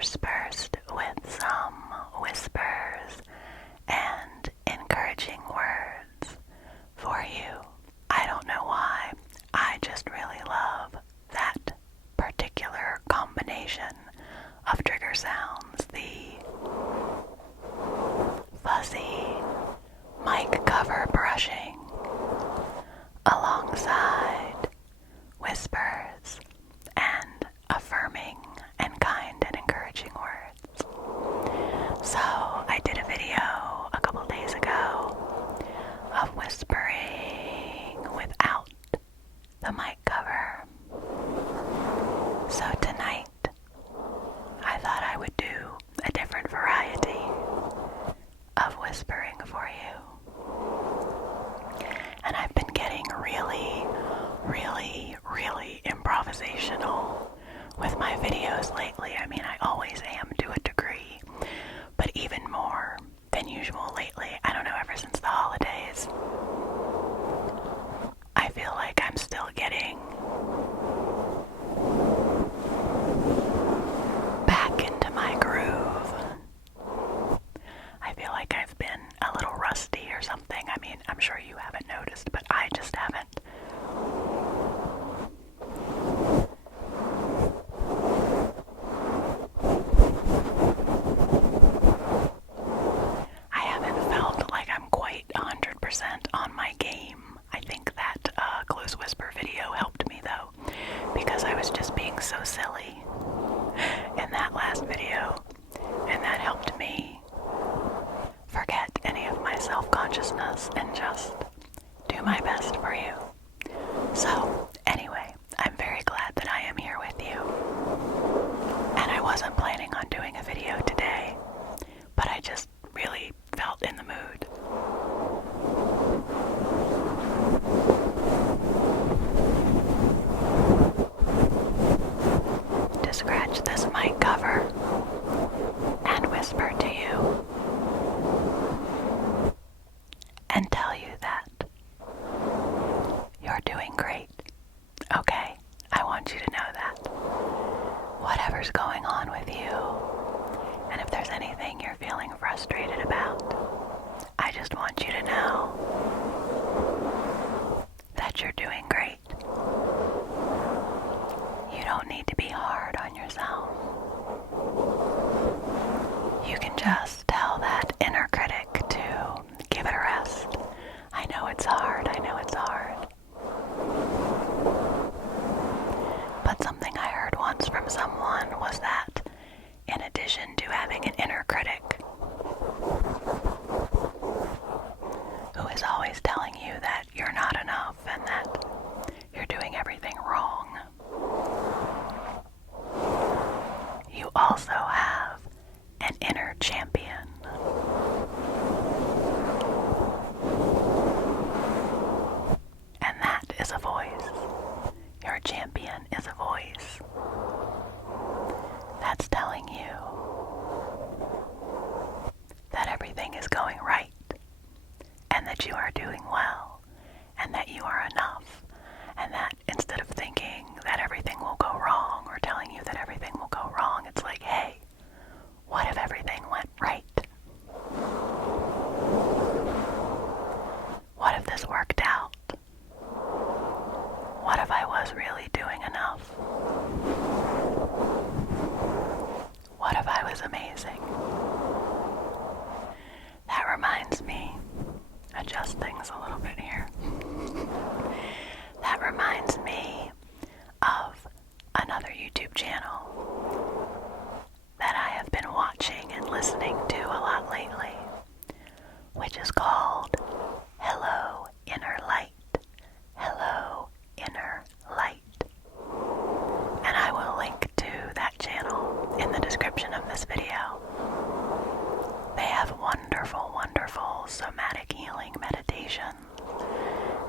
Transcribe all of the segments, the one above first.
interspersed with some whispers and encouraging words for you. I don't know why, I just really love that particular combination of trigger sounds. The fuzzy mic cover brushing alongside whispers and affirming and kind and encouraging words. So I did a video a couple days ago of whispering without the mic cover. So tonight I thought I would do a different variety of whispering for you. And I've been getting really improvisational with my videos lately. I mean, I always am to a degree, but even more than usual lately. I don't know, ever since the holidays, I feel like I'm still getting back into my groove. I feel like I've been a little rusty or something. I mean, I'm sure you haven't noticed, but I just haven't. I haven't felt like I'm quite 100% on my game. I think that close whisper video helped me though, because I was just being so silly in that last video, and that helped me forget any of my self-consciousness and just do my best for you. So anyway, I'm very glad that I am here with you. And I wasn't planning on doing a video today, but I just really felt in the mood. To scratch this mic cover and whisper to you and tell you that you're doing great. Okay? I want you to know that. Whatever's going on with you, and if there's anything you're feeling frustrated about, I just want you to know that you're doing great. You don't need to be hard on yourself. You can just tell that inner critic to give it a rest. I know it's hard, I know it's hard. But something I heard once from someone was that in addition to having an inner critic who is always telling you that you're not enough and that you're doing everything wrong, you also have an inner champion. And that is a voice. Your champion is a voice that's telling you that everything is going right, and that you are doing well, and that you are enough, and that instead of thinking that everything will go wrong or telling you that everything will go wrong, it's like, hey, what if everything went right? What if this worked out? What if I was really doing enough? What if I was amazing? That reminds me, adjust things a little bit here. That reminds me of another YouTube channel that I have been watching and listening to a lot lately, which is called Hello Inner Light. Hello Inner Light. And I will link to that channel in the description of this video. They have wonderful, wonderful somatic healing meditations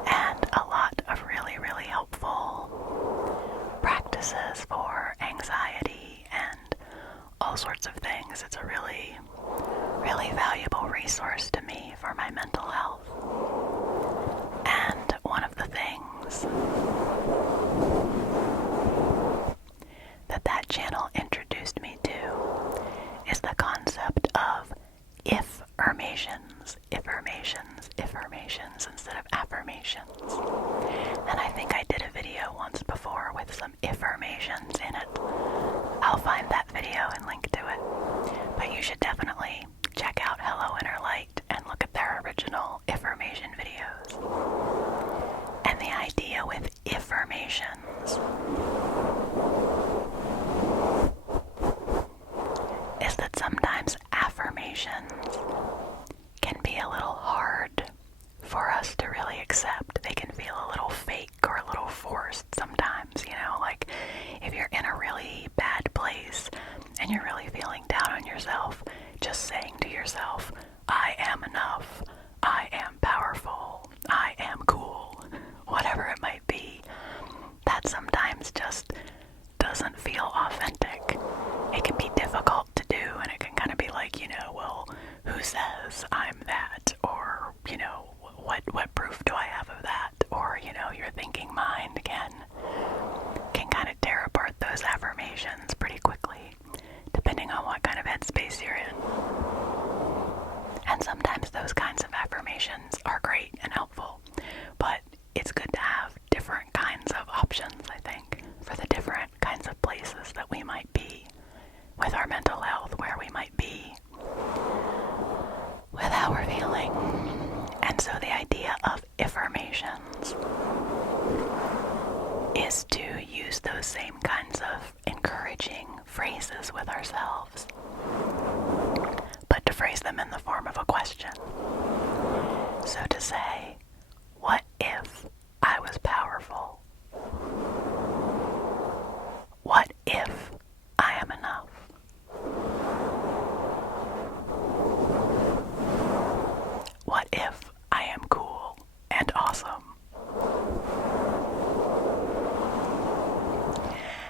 and a lot of really, really helpful practices for anxiety and all sorts of things. It's a really, really valuable resource to me for my mental health. And one of the things that channel introduced me to affirmations instead of affirmations. And I think I did a video once before with some affirmations in it. I'll find that video and link to it. But you should definitely check out Hello Inner Light and look at their original affirmation videos. And the idea with affirmations is that sometimes affirmations can be a little hard for us to really accept. They can feel a little fake or a little forced sometimes, you know, like if you're in a really bad place and you're really feeling down on yourself, just saying to yourself, I am enough, I am powerful, I am cool, whatever it might be, that sometimes just doesn't feel authentic. It can be difficult to do, and it can kind of be like, you know, well, who says I'm that? Or, you know, what proof do I have of that? Or, you know, your thinking mind can kind of tear apart those affirmations pretty quickly, depending on what kind of headspace you're in. And sometimes those kinds of affirmations are great and helpful, but it's good to have different kinds of options, I think, for the different kinds of places that we might be with our mental health, where we might be with how we're feeling. And so the idea of affirmations is to use those same kinds of encouraging phrases with ourselves, but to phrase them in the form of a question. So to say, what if I was powerful? What if I am enough? What if I am cool and awesome?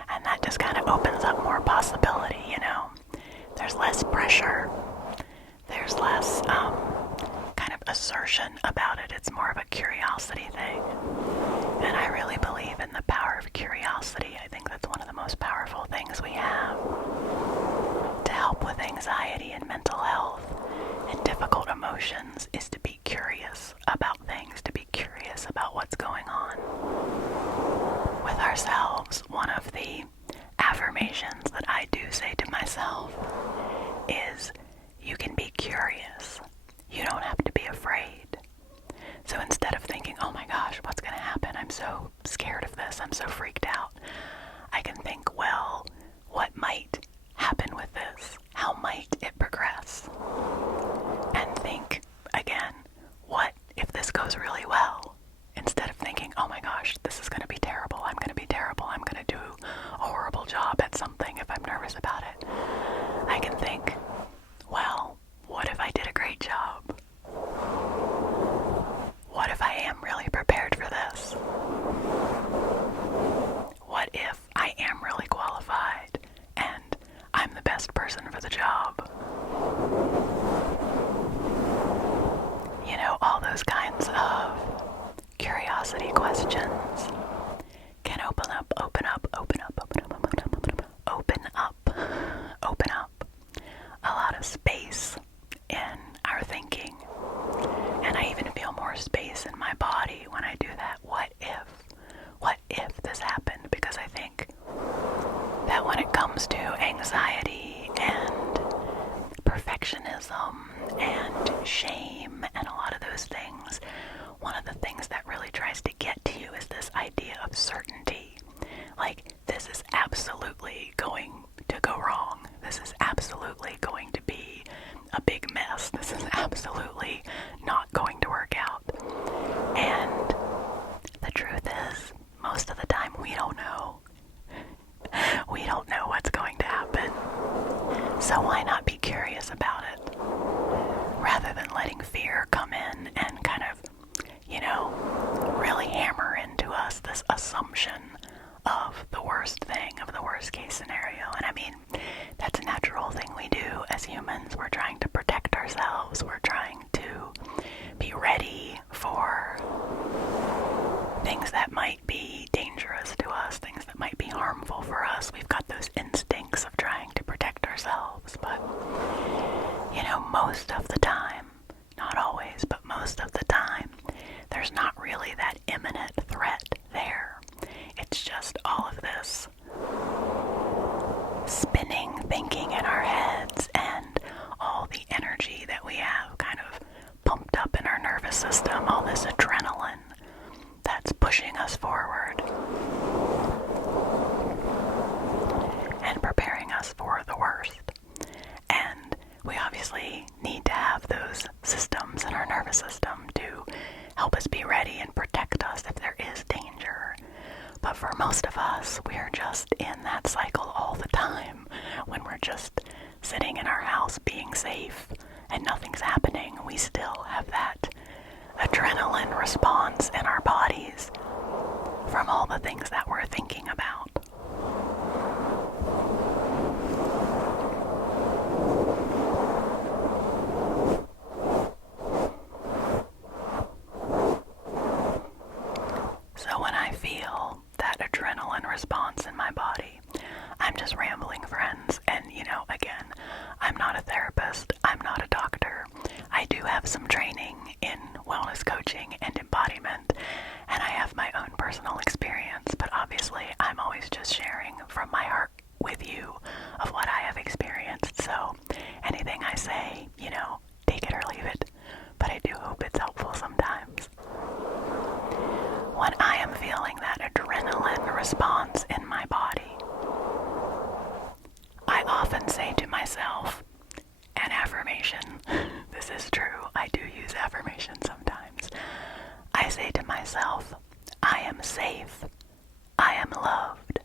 And that just kind of opens up more possibility, you know? There's less pressure. There's less kind of assertion about it. It's more of a curiosity thing. And I really believe in the power of curiosity. I think that's one of the most powerful things we have to help with anxiety and mental health and difficult emotions, is to be curious about things, to be curious about what's going on with ourselves. One of the affirmations that I do say to myself is, you can be curious. You don't have to be afraid. So instead of thinking, oh my gosh, what's going to happen? I'm so scared of this. I'm so freaked out. I can think, well, what might happen with this? How might it progress? And think, again, what if this goes really well? Instead of thinking, oh my gosh, this is going to be terrible. I'm going to be terrible. I'm going to do a horrible job at something if I'm nervous about it. I can think, well, what if I did a great job? What if I am really prepared for this? What if I am really qualified and I'm the best person for the job? You know, all those kinds of curiosity questions can open up a lot of space in our thinking. And I even feel more space in my body when I do that. What if this happened? Because I think that when it comes to anxiety and perfectionism and shame and a lot of those things, one of the things that really tries to get to you is this idea of certainty. Like, this is absolutely going to go wrong. This is absolutely going to be a big mess. This is absolutely not going to work out. And the truth is, most of the time we don't know. We don't know what's going to happen. So why not be curious about it? Rather than letting fear come in and kind of, you know, really hammer into us this assumption of the worst thing, of the worst case scenario. And I mean, that's a natural thing we do as humans. We're trying to protect ourselves. We're trying to be ready for things that might be dangerous to us, things that might be harmful for us. We've got those instincts of trying to protect ourselves. But, you know, most of the time, most of the time, there's not really that imminent threat there. It's just all of this spinning thinking in our heads and all the energy that we have kind of pumped up in our nervous system, all this adrenaline that's pushing us forward and preparing us for the worst. And we obviously need to have those systems in our nervous system to help us be ready and protect us if there is danger. But for most of us, we're just in that cycle all the time when we're just sitting in our house being safe and nothing's happening. We still have that adrenaline response in our bodies from all the things that we're thinking about. So when I feel that adrenaline response in my body, I'm just rambling, friends. And again, I'm not a therapist, I'm not a doctor. I do have some training in wellness coaching and embodiment, and I have my own personal experience, but obviously I'm always just sharing from my heart with you of what I have experienced. So anything I say, take it or leave it, but I do hope it's helpful sometimes. When I am feeling that adrenaline response in my body, I often say to myself, an affirmation, this is true, I do use affirmation sometimes. I say to myself, I am safe, I am loved,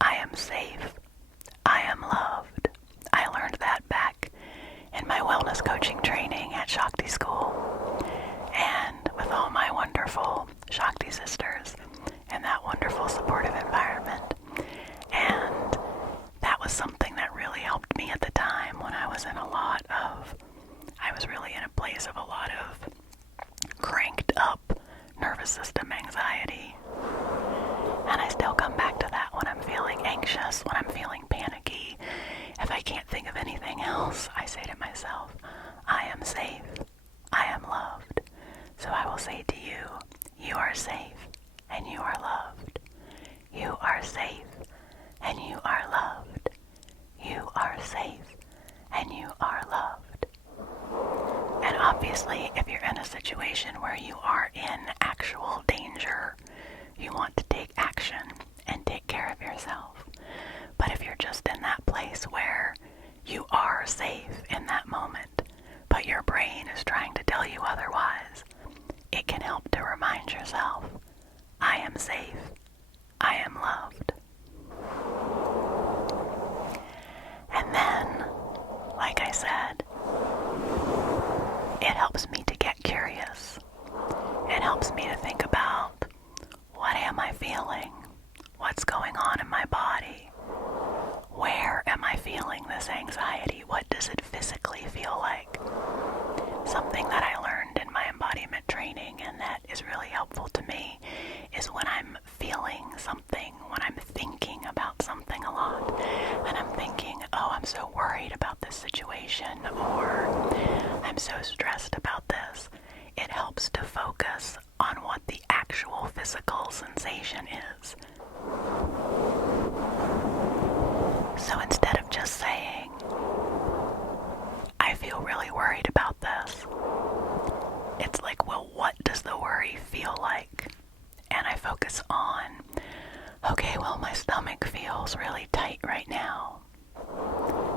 I am safe, I am loved. I learned that back in my wellness coaching training at Shakti School, and with all my wonderful Shakti sisters in that wonderful supportive environment. And that was something that really helped me at the time when I was really in a place of a lot of cranked up nervous system anxiety. And I still come back to that when I'm feeling anxious, when I'm feeling panicky. If I can't think of anything else, I say to myself, I am safe, I am loved. So I will say to you, you are safe and you are loved. You are safe and you are loved. You are safe and you are loved. And obviously, if you're in a situation where you are in actual danger, you want to take action and take care of yourself. But if you're just in that place where you are safe in that moment, but your brain is trying to tell you otherwise, it can help to remind yourself, I am safe, I am loved. And then, like I said, it helps me to get curious. It helps me to think about, what am I feeling? What's going on in my body? Where am I feeling this anxiety? What does it physically feel like? Something that I learned in my embodiment training and that is really helpful to me is when I'm feeling something, when I'm thinking about something a lot, and I'm thinking, oh, I'm so worried about this situation, or I'm so stressed about this, it helps to focus on what the actual physical sensation is. So instead of just saying, I feel really worried about this, it's like, well, what does the worry feel like? And I focus on, okay, well, my stomach feels really tight right now,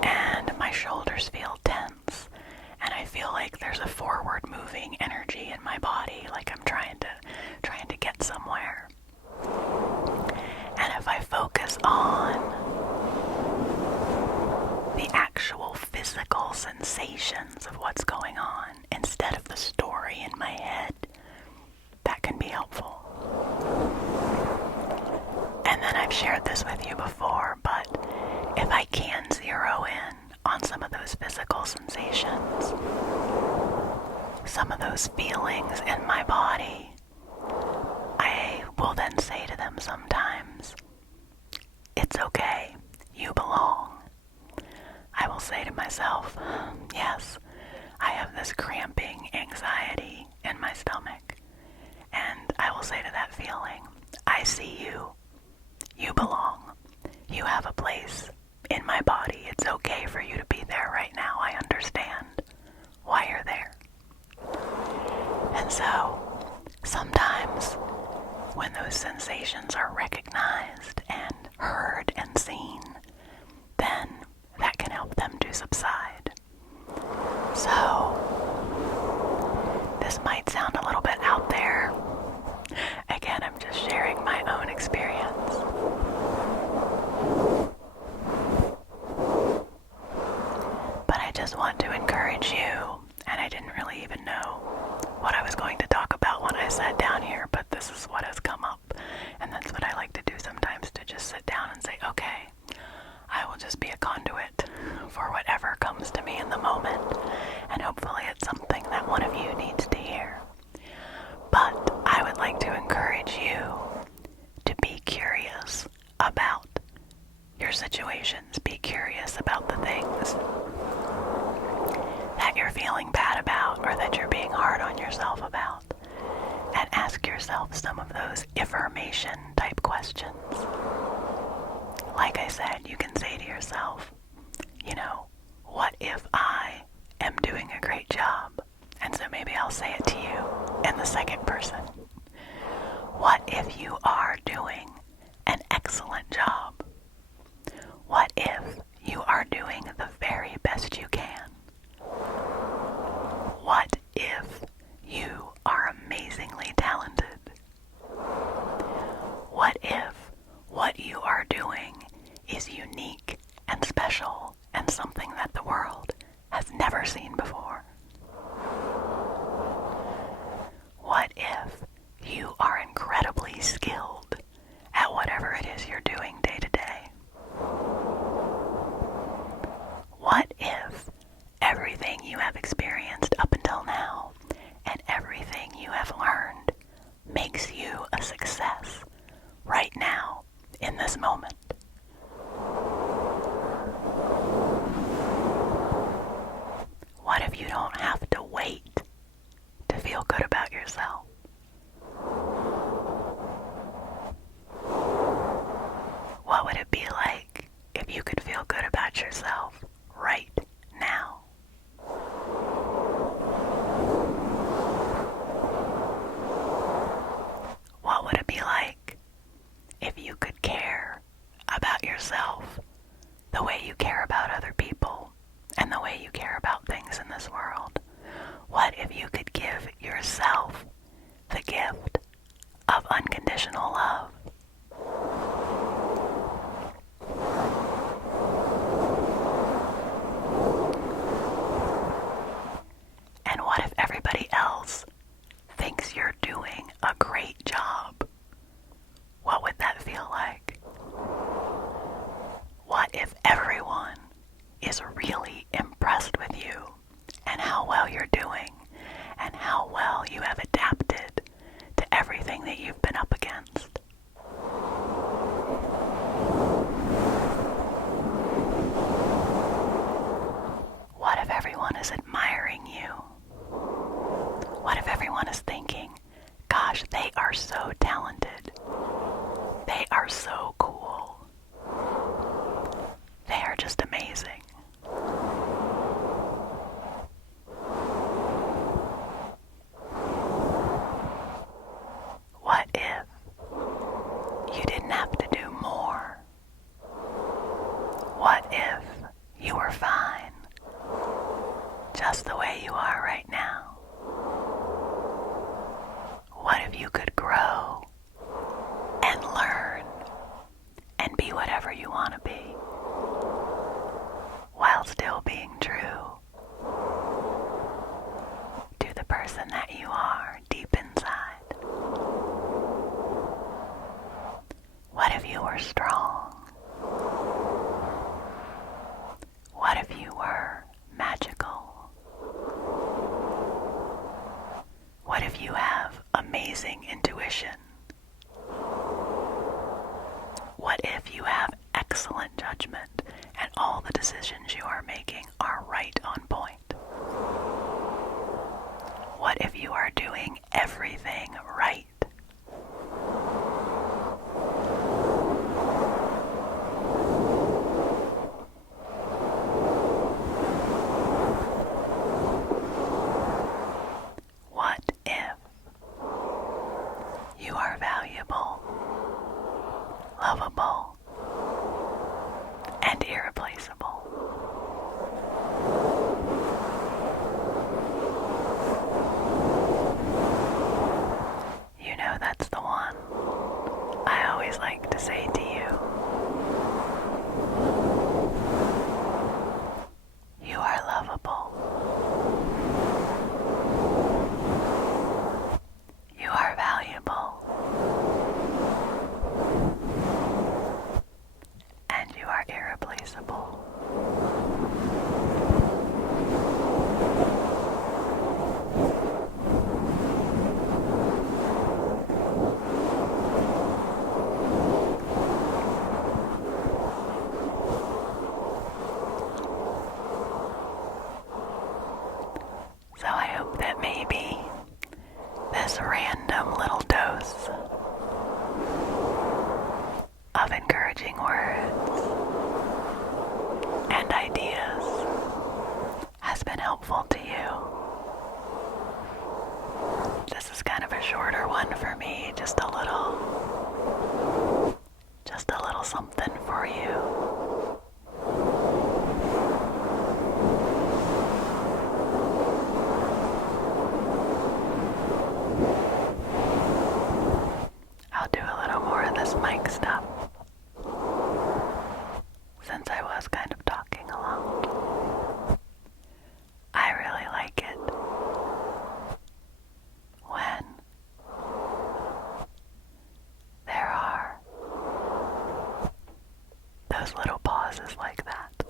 and my shoulders feel tense, and I feel like there's a forward moving energy in my body, like I'm trying to get somewhere. And if I focus on the actual physical sensations of what's going on instead of the story in my head, that can be helpful. And then I've shared this with you before, but if I can zero in on some of those physical sensations, some of those feelings in my body, I will then say to them sometimes, it's okay, you belong. I will say to myself, yes, I have this cramping anxiety, So sometimes when those sensations are recognized and heard and seen, then that can help them to subside. So this might sound a little bit out there. Again, I'm just sharing my own experience. But I just want to encourage you, and I didn't really even know what I was going to talk about when I sat down here, but this is what has come up. And that's what I like to do sometimes, to just sit down and say, okay, I will just be a conduit for whatever comes to me in the moment. And hopefully it's something that one of you needs to hear. But I would like to encourage you to be curious about your situations. Be curious about the things that you're feeling bad about or that you're being hard on yourself about. And ask yourself some of those affirmation type questions. Like I said, you can say to yourself, what if I am doing a great job? And so maybe I'll say it to you in the second person. What if you are doing an excellent job? What if you are doing the very best you can? What if you are amazingly talented? What if what you are doing is unique and special and something that the world has never seen before? What if you are incredibly skilled at whatever it is you're doing day to day? What if everything you have experienced up until now and everything you have learned makes you a success right now in this moment? What if you don't have to wait to feel good about yourself? What would it be like if you could feel good about yourself right now? What would it be like if you could care about yourself the way you care about other people and the way you care about things in this world? What if you could give yourself the gift of unconditional love? And what if everybody else thinks you're doing a great job? What would that feel like? What if everyone is really impressed with you and how well you're doing and how well you have adapted to everything that you've been up against? What if everyone is admiring you? What if everyone is thinking, gosh, they are so talented. They are so cool. They are just amazing. What if you didn't have to do more? What if you were fine just the way you are right now? What if you could grow and learn and be whatever you want to be while still being true to the person that you are deep inside? What if you were strong? What if you were magical? What if you have amazing intuition? What if you have excellent judgment and all the decisions you are making are right on point? What if you are doing everything right? What if this random little dose of encouraging words and ideas has been helpful to you. This is kind of a shorter one for me, just a little something for you. I'll do a little more of this mic stuff, since I was kind of talking a lot. I really like it when there are those little pauses like that.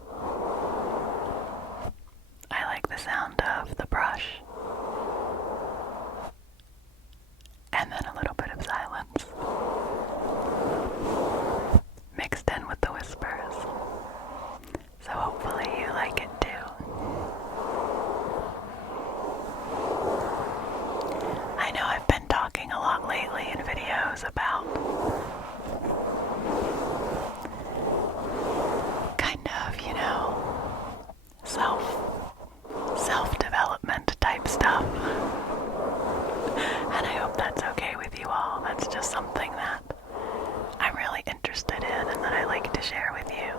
I like the sound of the brush and then a little bit of silence mixed in with the whispers. So hopefully you like it too. I know I've been talking a lot lately in videos about kind of, self-development type stuff. And I hope that's okay with you all. That's just something that I'm really interested in and that I like to share with you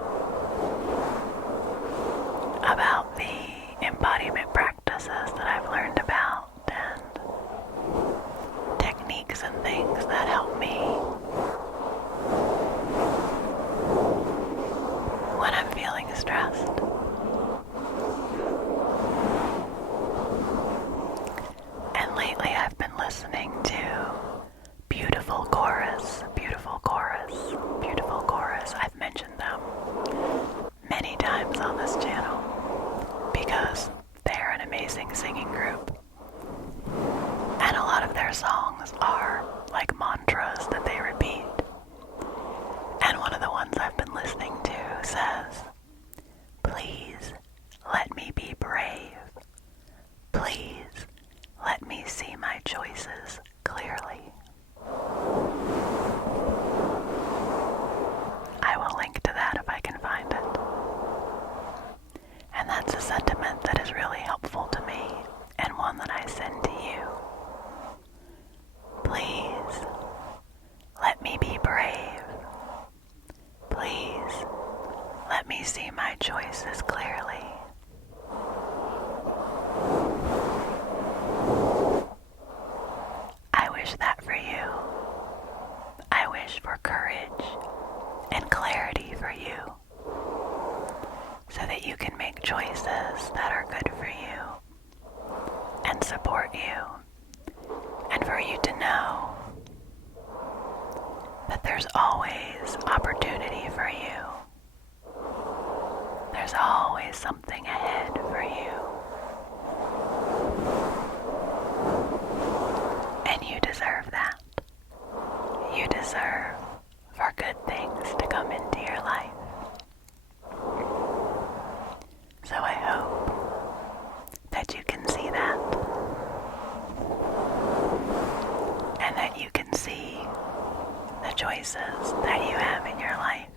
about the embodiment practices that I've learned about and techniques and things that help me when I'm feeling stressed. And lately I've been listening to Beautiful Chorus, Beautiful Chorus, Beautiful Chorus. I've mentioned them many times on this channel because they're an amazing singing group. And a lot of their songs are like mantras that they repeat. And one of the ones I've been listening to says, "Please let me be brave. Please let me see my choices clearly." I will link to that if I can find it. And that's a sentiment that is really helpful to me and one that I send to you. Please let me be brave. Please let me see my choices clearly. I wish that for you. I wish for courage and clarity for you, so that you can make choices that are good for you and support you, and for you to know that there's always opportunity for you. There's always something ahead for you. And you deserve that. You deserve for good things to come into your life. So I hope that you can see that, and that you can see the choices that you have in your life.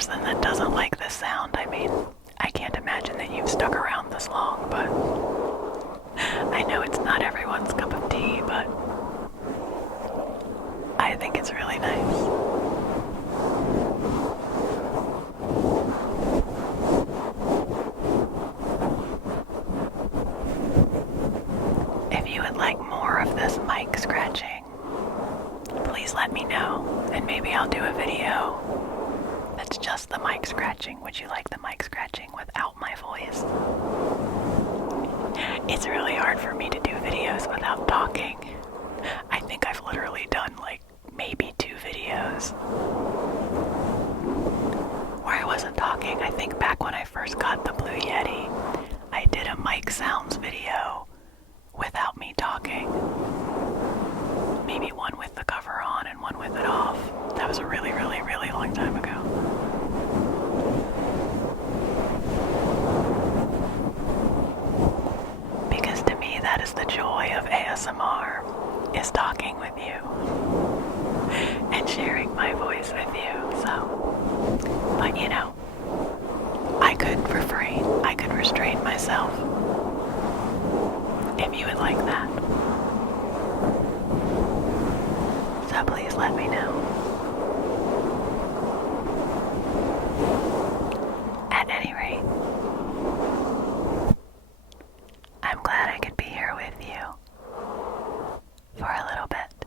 person that doesn't like this sound. I mean, I can't imagine that you've stuck around this long, but I know it's not everyone's cup of tea, but I think it's really nice. If you would like more of this mic scratching, please let me know, and maybe I'll do a video that's just the mic scratching. Would you like the mic scratching without my voice? It's really hard for me to do videos without talking. I think I've literally done like maybe 2 videos where I wasn't talking. I think back when I first got the Blue Yeti, I did a mic sounds video without me talking. Maybe one with the cover on and one with it off. That was a really, really, really long time ago. Because to me, that is the joy of ASMR, is talking with you and sharing my voice with you. So, but you know, I could refrain. I could restrain myself if you would like that. So please let me know. At any rate, I'm glad I could be here with you for a little bit.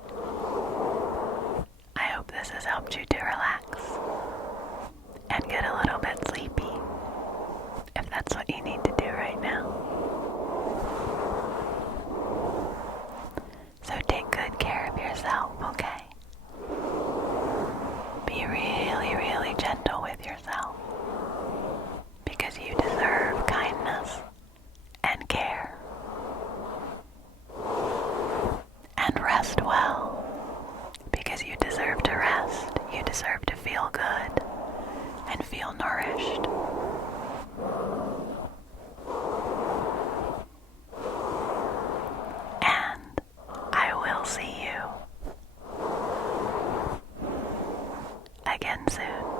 I hope this has helped you to relax and get a little bit sleepy, if that's what you need to do right now. So take good care of yourself, okay? Be really, really gentle with yourself, because you deserve kindness and care. And rest well, because you deserve to rest. You deserve to feel good and feel nourished. And I will see you again soon.